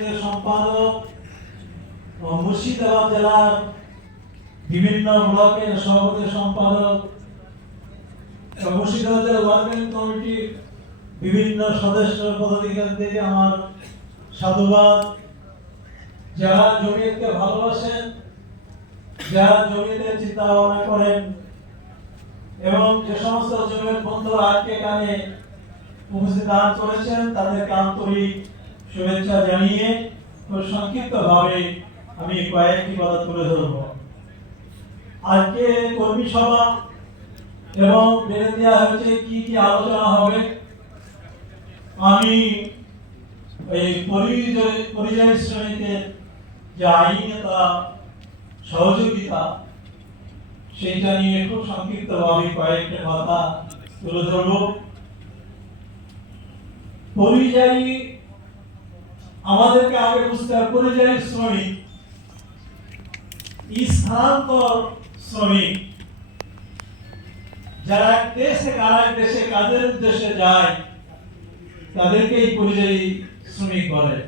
সাহিত্যের সম্পাদক ও মুর্শিদাবাদ জেলার বিভিন্ন ব্লকের সভাপতি সম্পাদক এবং মুর্শিদাবাদ জেলা ওয়ার্কিং কমিটির বিভিন্ন সদস্য পদাধিকারীদের আমার সাধুবাদ। যারা জমিয়তকে ভালোবাসেন, যারা জমিয়তের চিন্তা ভাবনা করেন এবং যে সমস্ত জমিয়ত বন্ধুরা আজকে এখানে উপস্থিত দান করেছেন তাদেরকে আন্তরিক শুভেচ্ছা জানিয়ে খুব সংক্ষিপ্তভাবে আমি কয়েকটি কথা তুলে ধরব। আজকে কর্মী সভা এবং বেঁধে দেওয়া হয়েছে কি কি আলোচনা হবে। আমি এই পরিযায়ী শ্রমিকের যে আইনতা সহযোগিতা সেইটা নিয়ে খুব সংক্ষিপ্তভাবে কয়েকটা কথা তুলে ধরব। পরিযায়ী আমাদেরকে আগে বুঝতে হবে, পরিযায়ী শ্রমিক স্থানান্তর শ্রমিক, যারা এক দেশ থেকে আরেক দেশে কাজের উদ্দেশ্যে যায় তাদেরকে এই পরিযায়ী শ্রমিক বলে,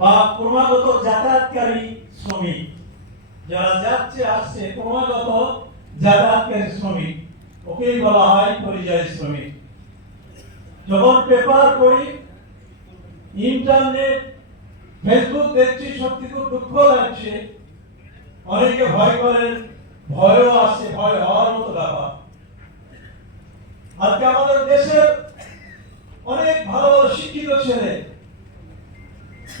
বা ক্রমাগত যাতায়াতকারী শ্রমিক, যারা যাচ্ছে আসছে ক্রমাগত যাতায়াতকারী শ্রমিক, ওকেই বলা হয় পরিযায়ী শ্রমিক। যখন পেপার পড়ি, ইন্টারনেট, ফেসবুক দেখছি, সত্যি খুব দুঃখ লাগছে। অনেকে ভয় করেন, ভয়ও আসছে, ভয় হওয়ার মতো ব্যাপার। আজকে আমাদের দেশের অনেক ভালো শিক্ষিত ছেলে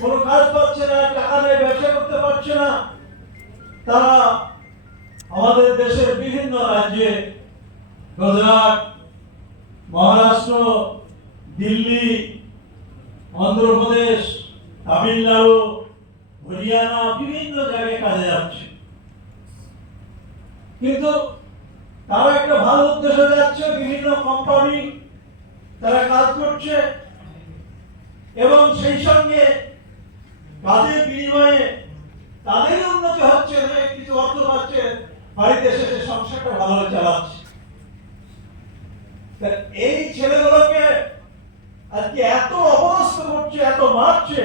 কোনো কাজ পাচ্ছে না, টাকা নেই, ব্যবসা করতে পারছে না, তারা আমাদের দেশের বিভিন্ন রাজ্যে, গুজরাট, মহারাষ্ট্র, দিল্লি, অন্ধ্রপ্রদেশ, তামিলনাড়ু, হরিয়ানা, বিভিন্ন জায়গায় কাজে যাচ্ছে। কিন্তু তারা একটা ভালো উদ্দেশ্যে যাচ্ছে, বিভিন্ন কোম্পানি তারা কাজ করছে এবং সেই সঙ্গে কাজের বিনিময়ে তাদের উন্নতি হচ্ছে, কিছু অর্থ পাচ্ছে, বাড়িতে এসে সংসারটা ভালোভাবে চালাচ্ছে। এই ছেলেগুলোকে আজকে এত অপদস্থ করছে, এত মারছে,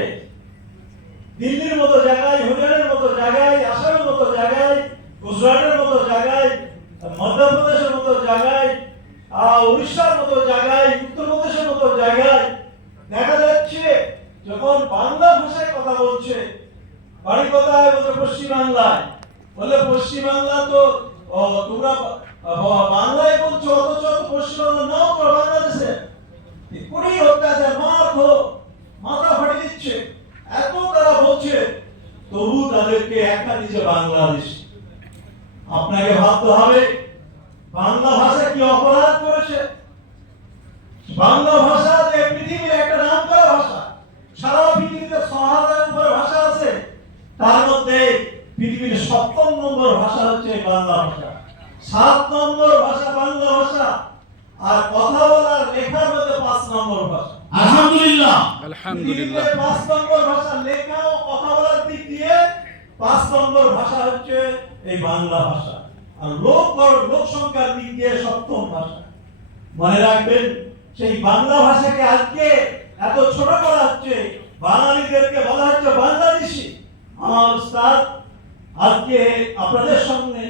দিল্লির মতো জায়গায়, হরিয়ানার মতো জায়গায়, আসামের মতো জায়গায়, গুজরাটের মতো জায়গায়, মধ্যপ্রদেশের মতো জায়গায়, উড়িষ্যার মতো জায়গায়, উত্তরপ্রদেশের মতো জায়গায় দেখা যাচ্ছে যখন বাংলা ভাষায় কথা বলছে, বাড়ি কোথায় বলছে পশ্চিম বাংলায়, বলে পশ্চিম বাংলা তো তোমরা বাংলায় বলছো, অথচ পশ্চিম বাংলা নাও তোমরা বাংলাদেশে। কুড়ি অত্যাচার, মাথা ফাটে দিচ্ছে, এত তারা বলছে, তবু তাদেরকে একটা দিচ্ছে বাংলাদেশ। আপনাকে ভাবতে হবে বাংলা ভাষা কি অপরাধ করেছে। বাংলা ভাষা যে পৃথিবীর একটা নাম করা ভাষা, সারা পৃথিবীতে ৬০০০ উপরে ভাষা আছে, তার মধ্যে পৃথিবীর ৭ম নম্বর ভাষা হচ্ছে বাংলা ভাষা, ৭ নম্বর ভাষা বাংলা ভাষা, আর কথা বলার লেখার মধ্যে ৫ নম্বর ভাষা। আলহামদুলিল্লাহ, আলহামদুলিল্লাহ, ৫ নম্বর ভাষা, লেখা ও কথা বলার দিক দিয়ে ৫ নম্বর ভাষা হচ্ছে এই বাংলা ভাষা, আর লোক সংখ্যার দিক দিয়ে ৭ম ভাষা। মনে রাখবেন, সেই বাংলা ভাষাকে আজকে এত ছোট করা হচ্ছে, বাঙালিদেরকে বলা হচ্ছে বাংলাদেশি। আমার উস্তাদ আজকে আপনাদের সঙ্গে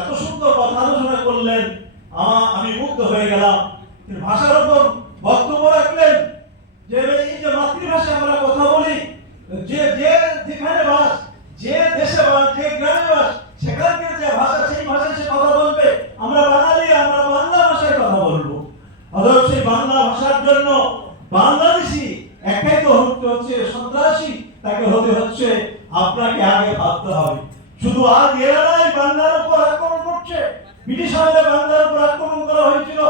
এত সুন্দর কথা আলোচনা করলেন, আমি মুগ্ধ হয়ে গেলাম। ভাষার উপর বক্তব্য রাখলেন যে এই যে মাতৃভাষা আমরা কথা বলি, যে যেখানে বাস, যে দেশে বাস, যে গ্রামে বাস, সেখানকার যে ভাষা, সেই ভাষায় সে কথা বলবে। আমরা বাঙালি, আমরা বাংলা ভাষায় কথা বলবো। অথচ সেই বাংলা ভাষার জন্য বাংলাদেশি একাই তো হচ্ছে সন্ত্রাসী, তাকে হতে হচ্ছে আপনাকে আগে ভাবতে হবে। শুধু আজ এরাই বাংলার উপর আক্রমণ করছে, ব্রিটিশ আমলে বাংলার উপর আক্রমণ করা হয়েছিল।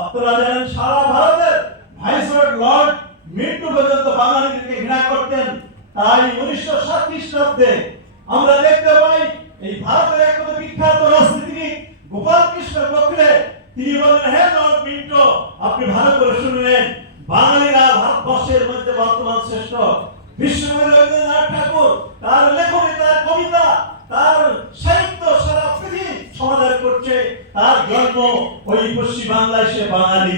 আপনারা জানেন সারা ভারতের ভাইসরয় লর্ড মিন্টু পর্যন্ত বাঙালিদেরকে ঘৃণা করতেন। তাই 1907 খ্রিস্টাব্দে আমরা দেখতে পাই এই ভারতের এক বিখ্যাত রাজনীতিবিদ গোপাল কৃষ্ণ গোখলে তিনি বলেন, হে লর্ড মিন্টো, আপনি ভালো করে শুনলেন, বাঙালিরা ভারতবর্ষের মধ্যে বর্তমান শ্রেষ্ঠ। বিশ্বকবি রবীন্দ্রনাথ ঠাকুর তার লেখনী, তার কবিতা, তার সাহিত্য সারা পৃথিবী সমাদর করছে। তার জন্ম ওই পশ্চিম বাংলায়, সে বাঙালি।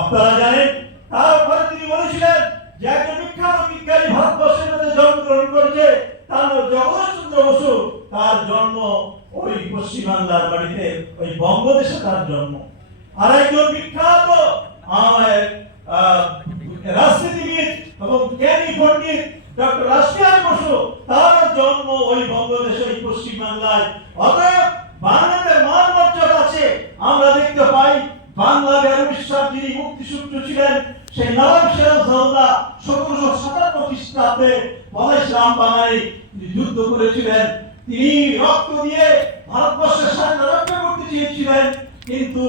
আপনারা জানেন তারপরে তিনি বলেছিলেন যে একজন বিখ্যাত বিজ্ঞানী ভারতবর্ষের বসু, তার জন্ম ওই পশ্চিমবাংলার বাড়িতে, ওই বঙ্গদেশে তার জন্ম। আরেকজন বিখ্যাত রাজনীতিবিদ এবং জ্ঞানী পণ্ডিত ডক্টর রাসবিহারী বসু, তার জন্ম ওই বঙ্গদেশে, ওই পশ্চিমবাংলায়। অতএব বাংলাদেশের মান মর্যাদা আছে। আমরা দেখতে পাই বাংলা বিশ্বাস যিনি মুক্তিসূত্র ছিলেন, সেই নবাব সিরাজউদ্দৌলা 1757 খ্রিস্টাব্দে পলাশ রাম বাঙালি যুদ্ধ করেছিলেন। তিনি রক্ত দিয়ে ভারতবর্ষের স্বাধীনতা রক্ষা করতে চেয়েছিলেন, কিন্তু